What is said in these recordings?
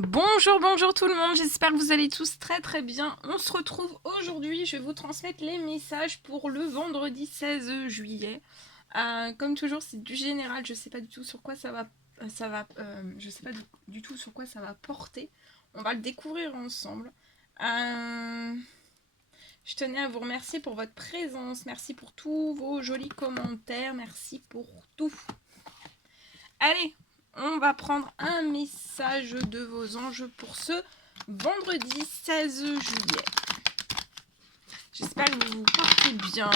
Bonjour, bonjour tout le monde, j'espère que vous allez tous très très bien. On se retrouve aujourd'hui, je vais vous transmettre les messages pour le vendredi 16 juillet. Comme toujours, c'est du général, je sais pas du tout sur quoi je sais pas du tout sur quoi ça va porter. On va le découvrir ensemble. Je tenais à vous remercier pour votre présence, merci pour tous vos jolis commentaires, merci pour tout. Allez, on va prendre un message de vos anges pour ce vendredi 16 juillet. J'espère que vous vous portez bien.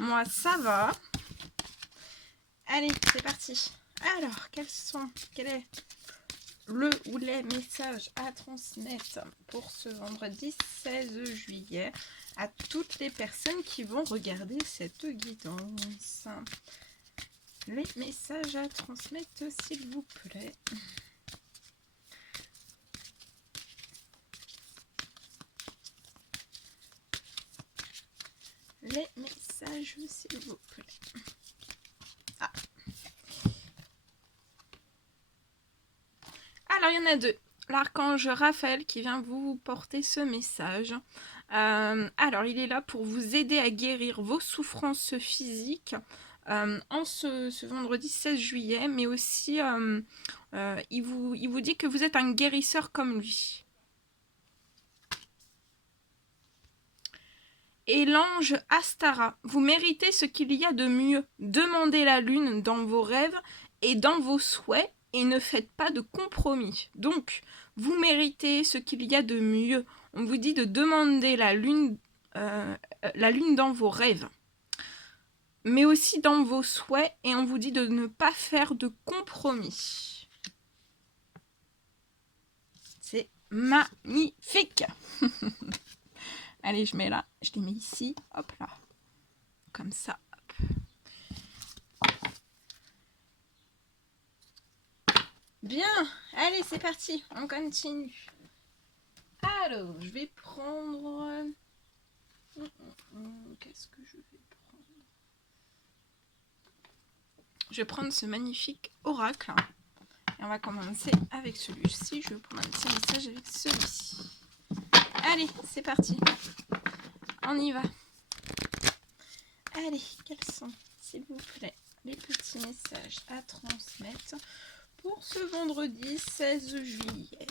Moi, ça va. Allez, c'est parti. Alors, quel est le ou les messages à transmettre pour ce vendredi 16 juillet à toutes les personnes qui vont regarder cette guidance? Les messages à transmettre, s'il vous plaît. Les messages, s'il vous plaît. Ah. Alors, il y en a deux. L'archange Raphaël qui vient vous porter ce message. Alors, il est là pour vous aider à guérir vos souffrances physiques en ce vendredi 16 juillet, mais aussi il vous dit que vous êtes un guérisseur comme lui. Et l'ange Astara, vous méritez ce qu'il y a de mieux. Demandez la lune dans vos rêves et dans vos souhaits et ne faites pas de compromis. Donc, vous méritez ce qu'il y a de mieux. On vous dit de demander la lune dans vos rêves, mais aussi dans vos souhaits, et on vous dit de ne pas faire de compromis. C'est magnifique. Allez, je mets là, je les mets ici, hop là, comme ça. Bien, allez, c'est parti, on continue. Alors, je vais prendre... Qu'est-ce que je vais prendre? Je vais prendre ce magnifique oracle. Et on va commencer avec celui-ci. Je vais prendre un petit message avec celui-ci. Allez, c'est parti. On y va. Allez, quels sont, s'il vous plaît, les petits messages à transmettre pour ce vendredi 16 juillet?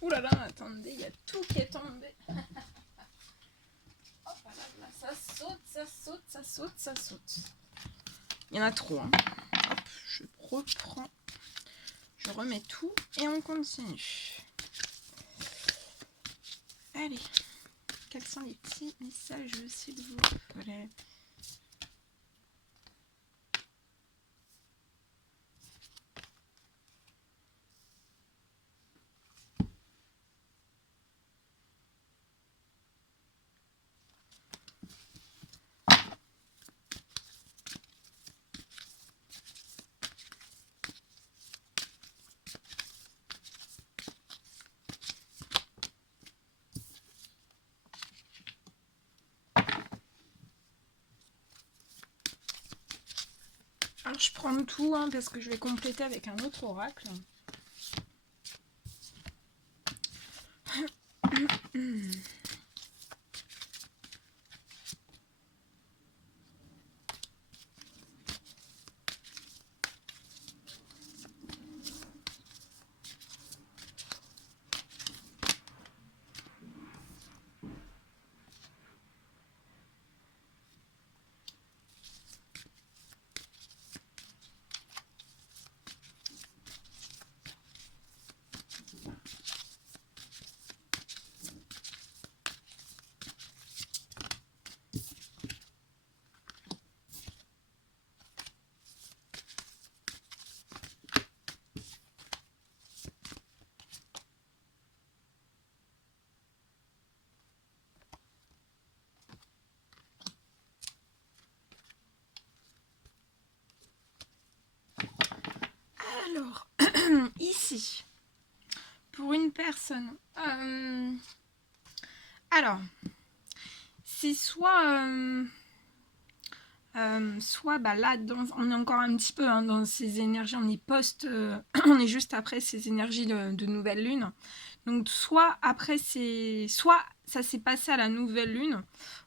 Ouh là là, attendez, il y a tout qui est tombé. Hop là, ça saute, ça saute, ça saute, ça saute. Il y en a trop. Hein. Hop, je reprends. Je remets tout et on continue. Allez, quels sont les petits messages, s'il vous plaît? Alors, je prends tout hein, parce que je vais compléter avec un autre oracle. Alors, ici, pour une personne, alors, c'est soit soit bah, là, on est encore un petit peu hein, dans ces énergies, on est on est juste après ces énergies de nouvelle lune. Donc soit après soit ça s'est passé à la nouvelle lune,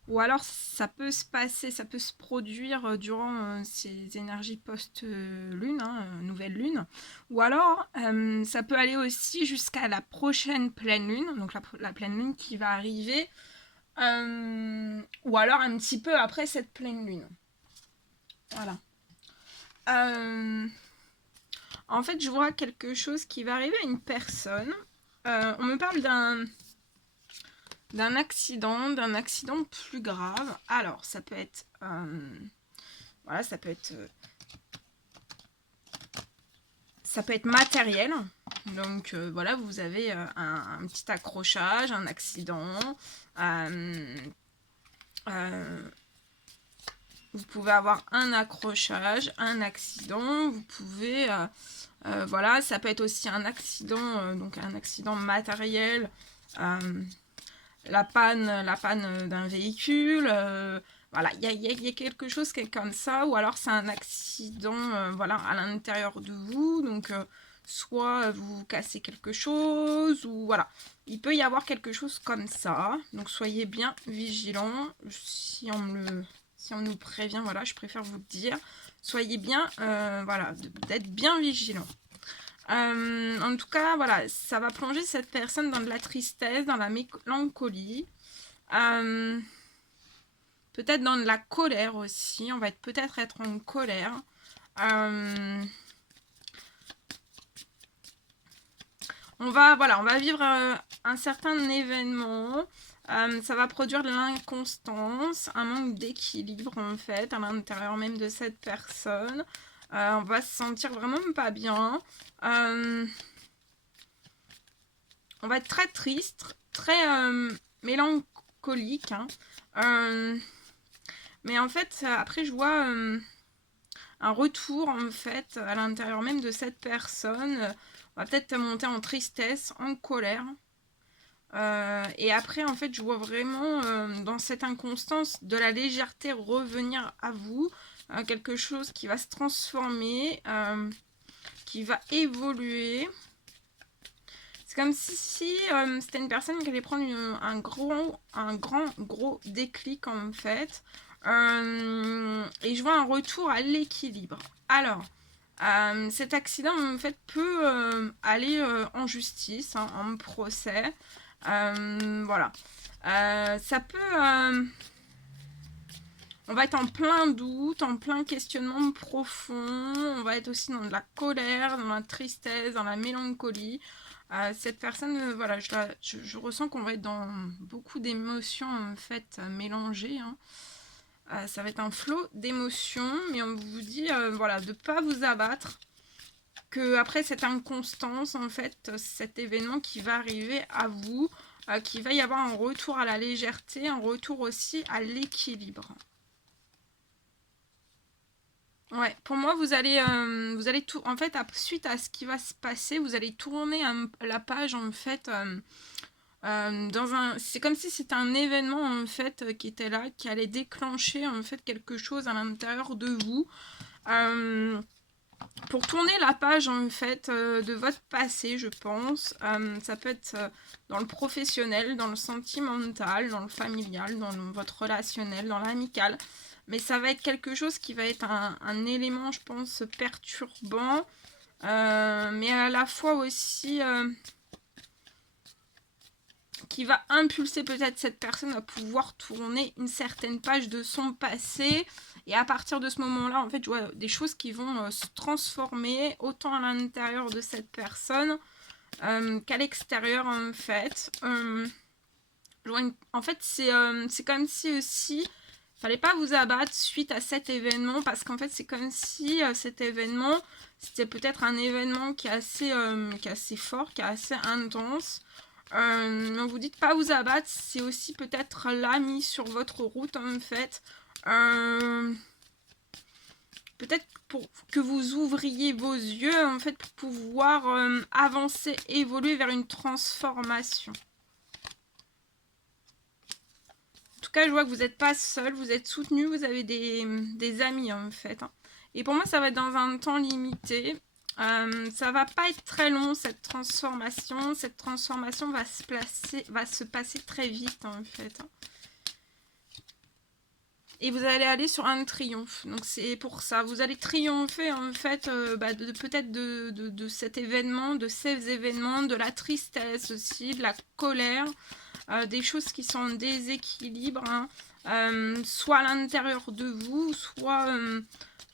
ou alors ça peut se passer, ça peut se produire durant ces énergies post-lune, hein, nouvelle lune, ou alors ça peut aller aussi jusqu'à la prochaine pleine lune, donc la pleine lune qui va arriver, ou alors un petit peu après cette pleine lune. Voilà. En fait, je vois quelque chose qui va arriver à une personne. On me parle d'un accident plus grave. Alors, ça peut être, voilà, ça peut être matériel. Donc, voilà, vous avez un petit accrochage, un accident. Vous pouvez avoir un accrochage, un accident. Vous pouvez, voilà, ça peut être aussi un accident, donc un accident matériel. La panne d'un véhicule, voilà, il y a quelque chose qui est comme ça, ou alors c'est un accident voilà, à l'intérieur de vous, donc soit vous cassez quelque chose, ou voilà, il peut y avoir quelque chose comme ça, donc soyez bien vigilants, si on nous prévient, voilà, je préfère vous le dire, soyez bien, voilà, d'être bien vigilants. En tout cas, voilà, ça va plonger cette personne dans de la tristesse, dans la mélancolie. Peut-être dans de la colère aussi. On va peut-être être en colère. On va vivre un certain événement. Ça va produire de l'inconstance, un manque d'équilibre en fait, à l'intérieur même de cette personne. On va se sentir vraiment pas bien. On va être très triste, très mélancolique. Hein. Mais en fait, après, je vois un retour en fait à l'intérieur même de cette personne. On va peut-être monter en tristesse, en colère. Et après, en fait, je vois vraiment dans cette inconstance de la légèreté revenir à vous. Quelque chose qui va se transformer, qui va évoluer. C'est comme si c'était une personne qui allait prendre un gros déclic en fait. Et je vois un retour à l'équilibre. Alors, cet accident en fait peut aller en justice, hein, en procès. Voilà. Ça peut... on va être en plein doute, en plein questionnement profond. On va être aussi dans de la colère, dans la tristesse, dans la mélancolie. Cette personne, voilà, je ressens qu'on va être dans beaucoup d'émotions en fait mélangées. Hein. Ça va être un flot d'émotions, mais on vous dit voilà, de ne pas vous abattre. Que après cette inconstance, en fait, cet événement qui va arriver à vous, qu'il va y avoir un retour à la légèreté, un retour aussi à l'équilibre. Ouais, pour moi, vous allez tout, en fait, suite à ce qui va se passer, vous allez tourner la page, en fait, c'est comme si c'était un événement, en fait, qui était là, qui allait déclencher, en fait, quelque chose à l'intérieur de vous. Pour tourner la page, en fait, de votre passé, je pense, ça peut être dans le professionnel, dans le sentimental, dans le familial, dans votre relationnel, dans l'amical. Mais ça va être quelque chose qui va être un élément, je pense, perturbant, mais à la fois aussi qui va impulser peut-être cette personne à pouvoir tourner une certaine page de son passé. Et à partir de ce moment-là, en fait, je vois des choses qui vont se transformer autant à l'intérieur de cette personne qu'à l'extérieur, en fait. En fait, c'est comme si aussi... Fallait pas vous abattre suite à cet événement parce qu'en fait c'est comme si cet événement c'était peut-être un événement qui est assez fort, qui est assez intense. On vous dit de pas vous abattre, c'est aussi peut-être là mis sur votre route en fait. Peut-être pour que vous ouvriez vos yeux en fait pour pouvoir avancer, évoluer vers une transformation. tout cas, je vois que vous n'êtes pas seul, vous êtes soutenu, vous avez des amis en fait. Hein. Et pour moi, ça va être dans un temps limité. Ça va pas être très long cette transformation. Cette transformation va se passer très vite en fait. Hein. Et vous allez aller sur un triomphe. Donc c'est pour ça. Vous allez triompher en fait peut-être de cet événement, de ces événements, de la tristesse aussi, de la colère, des choses qui sont en déséquilibre, hein, soit à l'intérieur de vous, soit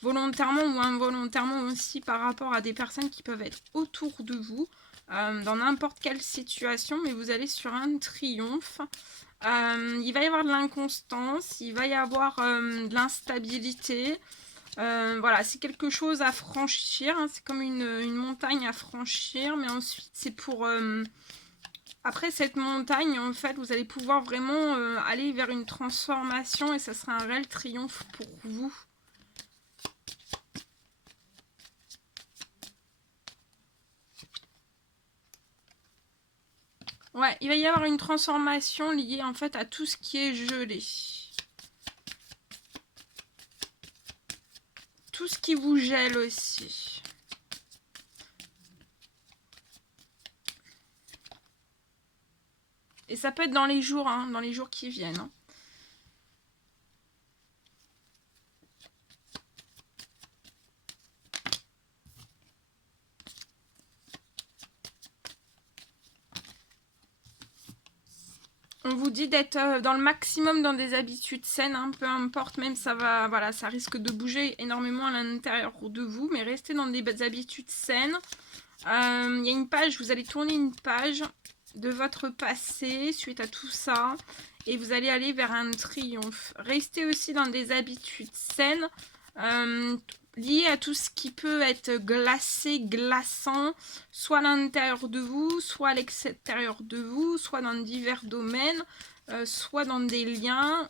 volontairement ou involontairement aussi par rapport à des personnes qui peuvent être autour de vous, dans n'importe quelle situation, mais vous allez sur un triomphe. Il va y avoir de l'inconstance, il va y avoir de l'instabilité. Voilà, c'est quelque chose à franchir, hein, c'est comme une montagne à franchir, mais ensuite c'est pour... après cette montagne, en fait, vous allez pouvoir vraiment aller vers une transformation et ça sera un réel triomphe pour vous. Ouais, il va y avoir une transformation liée en fait à tout ce qui est gelé. Tout ce qui vous gèle aussi. Et ça peut être dans les jours, hein, dans les jours qui viennent. Hein. On vous dit d'être dans le maximum dans des habitudes saines, hein, peu importe, même ça va, voilà, ça risque de bouger énormément à l'intérieur de vous, mais restez dans des habitudes saines. Il y a une page, vous allez tourner une page de votre passé suite à tout ça, et vous allez aller vers un triomphe. Restez aussi dans des habitudes saines, liées à tout ce qui peut être glacé, glaçant, soit à l'intérieur de vous, soit à l'extérieur de vous, soit dans divers domaines, soit dans des liens.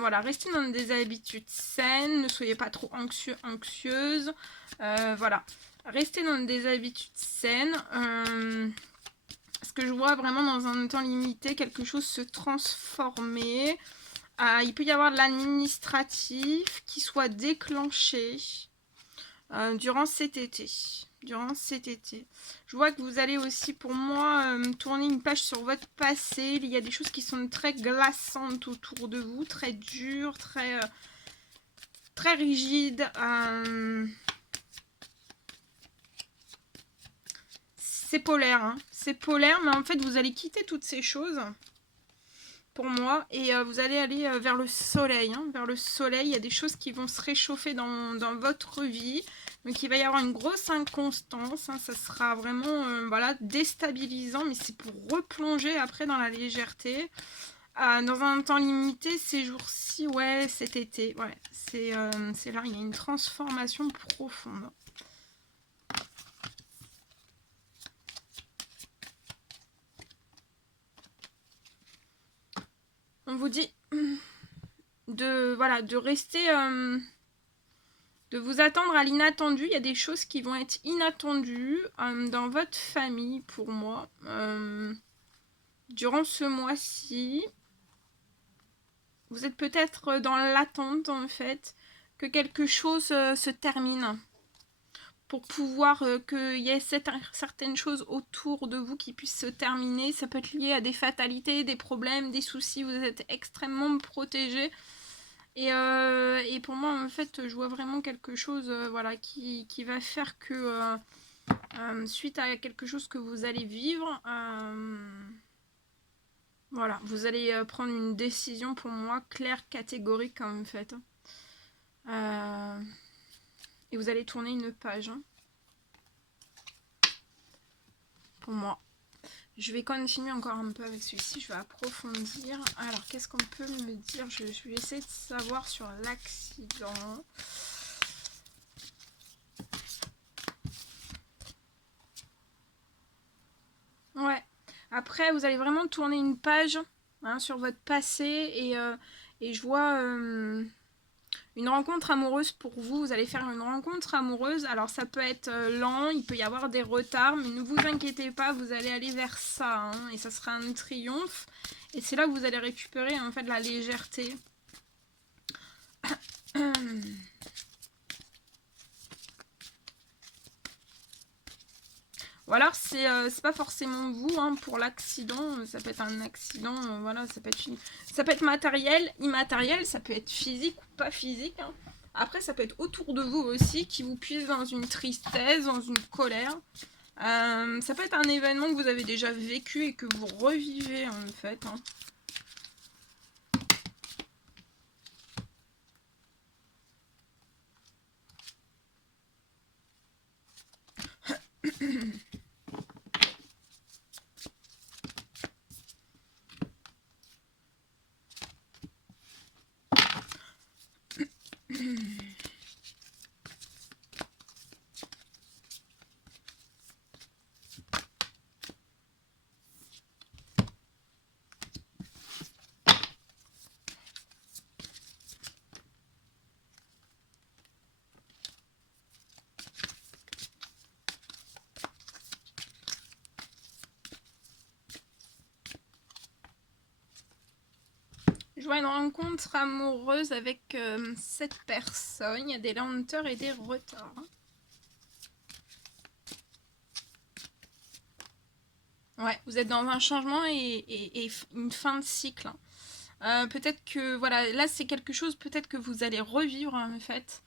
Voilà, restez dans des habitudes saines, ne soyez pas trop anxieuse. Voilà, restez dans des habitudes saines. Parce que je vois vraiment dans un temps limité quelque chose se transformer. Il peut y avoir de l'administratif qui soit déclenché durant cet été. Je vois que vous allez aussi, pour moi, tourner une page sur votre passé. Il y a des choses qui sont très glaçantes autour de vous, très dures, très rigides. C'est polaire, hein. C'est polaire, mais en fait, vous allez quitter toutes ces choses, pour moi, et vous allez aller vers le soleil. Hein. Vers le soleil, il y a des choses qui vont se réchauffer dans votre vie. Donc, il va y avoir une grosse inconstance. Hein. Ça sera vraiment voilà, déstabilisant, mais c'est pour replonger après dans la légèreté. Dans un temps limité, ces jours-ci, ouais, cet été, ouais, c'est là, il y a une transformation profonde. On vous dit de rester, de vous attendre à l'inattendu. Il y a des choses qui vont être inattendues dans votre famille pour moi. Durant ce mois-ci, vous êtes peut-être dans l'attente en fait que quelque chose se termine. Pour pouvoir qu'il y ait certaines choses autour de vous qui puissent se terminer. Ça peut être lié à des fatalités, des problèmes, des soucis. Vous êtes extrêmement protégé. Et pour moi, en fait, je vois vraiment quelque chose voilà, qui va faire que suite à quelque chose que vous allez vivre, voilà, vous allez prendre une décision pour moi claire, catégorique en fait. Et vous allez tourner une page. Hein, pour moi. Je vais continuer encore un peu avec celui-ci. Je vais approfondir. Alors, qu'est-ce qu'on peut me dire? Je vais essayer de savoir sur l'accident. Ouais. Après, vous allez vraiment tourner une page hein, sur votre passé. Et je vois... une rencontre amoureuse pour vous, vous allez faire une rencontre amoureuse, alors ça peut être lent, il peut y avoir des retards, mais ne vous inquiétez pas, vous allez aller vers ça, hein, et ça sera un triomphe, Et c'est là que vous allez récupérer en fait la légèreté. Ou alors c'est pas forcément vous hein, pour l'accident, ça peut être un accident, voilà, ça peut être matériel, immatériel, ça peut être physique ou pas physique. Hein. Après ça peut être autour de vous aussi qui vous puise dans une tristesse, dans une colère. Ça peut être un événement que vous avez déjà vécu et que vous revivez en fait. Hein. Je vois une rencontre amoureuse avec cette personne. Il y a des lenteurs et des retards. Ouais, vous êtes dans un changement et une fin de cycle. Peut-être que, voilà, là c'est quelque chose peut-être que vous allez revivre en fait.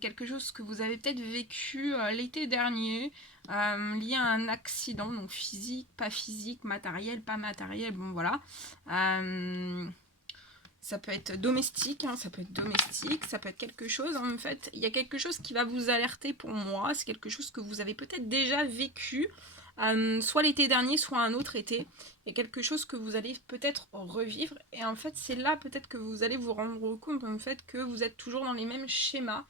Quelque chose que vous avez peut-être vécu l'été dernier, lié à un accident, donc physique, pas physique, matériel, pas matériel, bon voilà. Ça peut être domestique, hein, ça peut être quelque chose, en fait, il y a quelque chose qui va vous alerter pour moi, c'est quelque chose que vous avez peut-être déjà vécu, soit l'été dernier, soit un autre été, il y a quelque chose que vous allez peut-être revivre, et en fait c'est là peut-être que vous allez vous rendre compte en fait que vous êtes toujours dans les mêmes schémas,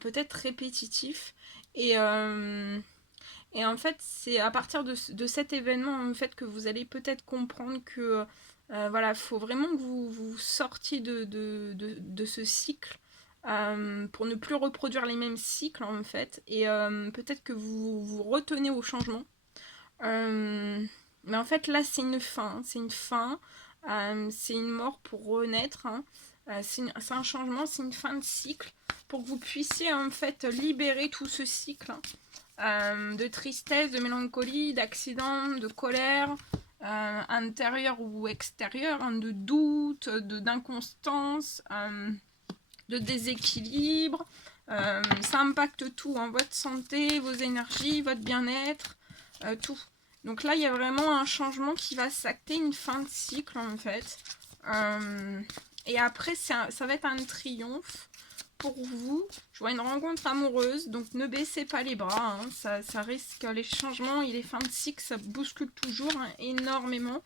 peut-être répétitifs, et en fait, c'est à partir de cet événement en fait, que vous allez peut-être comprendre que voilà, faut vraiment que vous sortiez de ce cycle pour ne plus reproduire les mêmes cycles en fait. Et peut-être que vous vous retenez au changement. Mais en fait, là, c'est une fin. C'est une fin. C'est une mort pour renaître. Hein. C'est un changement, c'est une fin de cycle pour que vous puissiez en fait libérer tout ce cycle. Hein. De tristesse, de mélancolie, d'accident, de colère, intérieure ou extérieure, hein, de doute, d'inconstance, de déséquilibre. Ça impacte tout, hein, votre santé, vos énergies, votre bien-être, tout. Donc là, il y a vraiment un changement qui va s'acter, une fin de cycle en fait. Et après, ça va être un triomphe pour vous. Je vois une rencontre amoureuse, donc ne baissez pas les bras. Hein, ça risque, les changements et les fins de cycle, ça bouscule toujours hein, énormément.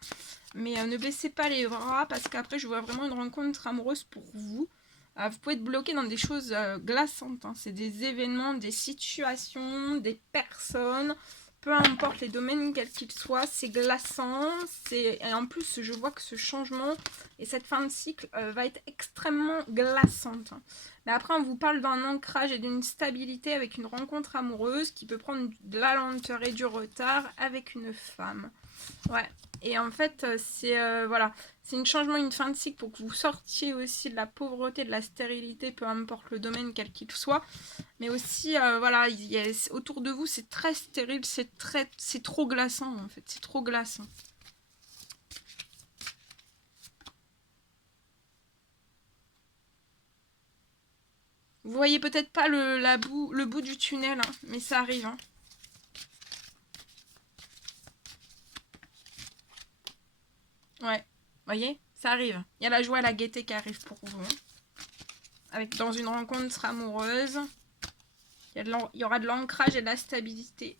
Mais ne baissez pas les bras parce qu'après, je vois vraiment une rencontre amoureuse pour vous. Vous pouvez être bloqué dans des choses glaçantes. Hein. C'est des événements, des situations, des personnes. Peu importe les domaines, quels qu'ils soient, c'est glaçant. Et en plus, je vois que ce changement et cette fin de cycle va être extrêmement glaçante. Hein. Mais après, on vous parle d'un ancrage et d'une stabilité avec une rencontre amoureuse qui peut prendre de la lenteur et du retard avec une femme. Ouais. Et en fait, c'est voilà, c'est un changement, une fin de cycle pour que vous sortiez aussi de la pauvreté, de la stérilité, peu importe le domaine quel qu'il soit. Mais aussi, voilà, autour de vous, c'est très stérile, c'est trop glaçant en fait, c'est trop glaçant. Vous voyez peut-être pas le bout du tunnel, hein, mais ça arrive. Hein. Ouais, voyez, ça arrive. Il y a la joie et la gaieté qui arrivent pour vous. Hein. Dans une rencontre amoureuse, il y aura de l'ancrage et de la stabilité.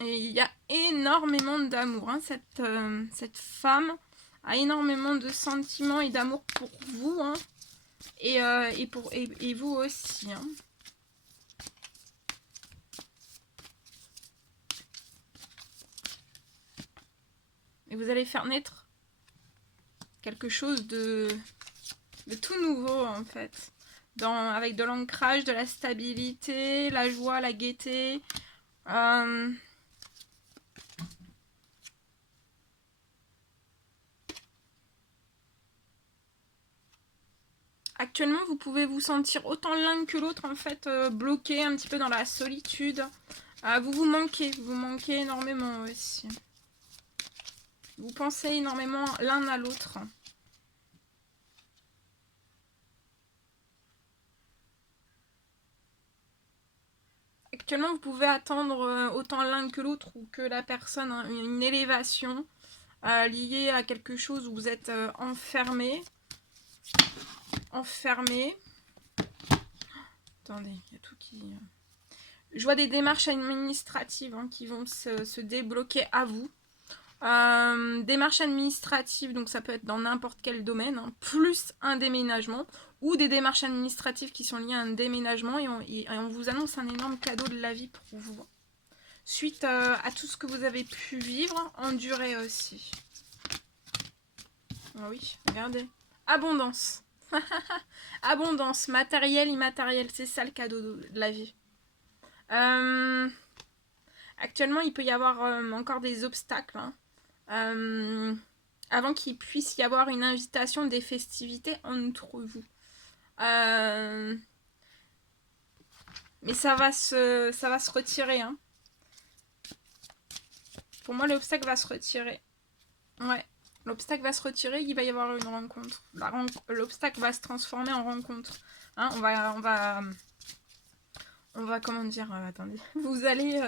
Et il y a énormément d'amour. Hein. Cette femme a énormément de sentiments et d'amour pour vous. Hein. Et vous aussi. Hein. Et vous allez faire naître quelque chose de de tout nouveau en fait. Avec de l'ancrage, de la stabilité, la joie, la gaieté. Actuellement, vous pouvez vous sentir autant l'un que l'autre en fait bloqué un petit peu dans la solitude. Vous manquez énormément aussi. Vous pensez énormément l'un à l'autre. Actuellement, vous pouvez attendre autant l'un que l'autre ou que la personne, hein, une élévation liée à quelque chose où vous êtes enfermé. Attendez, il y a tout qui... Je vois des démarches administratives hein, qui vont se débloquer à vous. Démarches administratives, donc ça peut être dans n'importe quel domaine, hein, plus un déménagement, ou des démarches administratives qui sont liées à un déménagement, et on vous annonce un énorme cadeau de la vie pour vous. Suite à tout ce que vous avez pu vivre, endurer aussi. Ah oui, regardez. Abondance. Abondance, matériel, immatériel, c'est ça le cadeau de la vie. Actuellement, il peut y avoir encore des obstacles. Hein. Avant qu'il puisse y avoir une invitation des festivités entre vous. Mais ça va se retirer. Hein. Pour moi, l'obstacle va se retirer. Ouais. L'obstacle va se retirer, il va y avoir une rencontre. L'obstacle va se transformer en rencontre. Hein, on va comment dire, attendez. Vous allez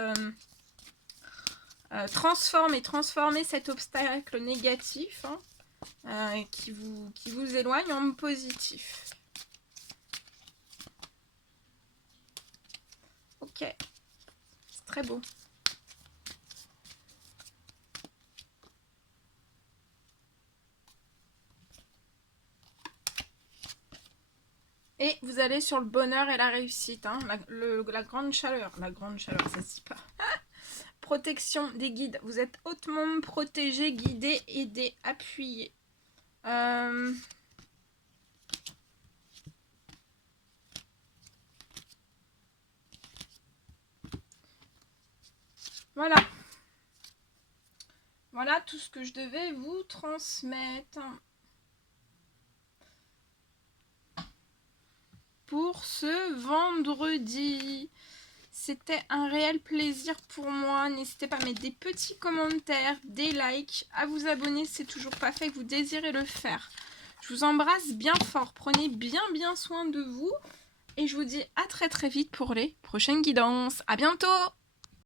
transformer cet obstacle négatif hein, qui vous éloigne en positif. Ok, c'est très beau. Et vous allez sur le bonheur et la réussite, hein, la grande chaleur. La grande chaleur, ça se dit pas. Protection des guides. Vous êtes hautement protégé, guidé, aidé, appuyé. Voilà. Voilà tout ce que je devais vous transmettre. Pour ce vendredi. C'était un réel plaisir pour moi. N'hésitez pas à mettre des petits commentaires, des likes, à vous abonner si c'est toujours pas fait que vous désirez le faire. Je vous embrasse bien fort. Prenez bien soin de vous. Et je vous dis à très vite pour les prochaines guidances. À bientôt!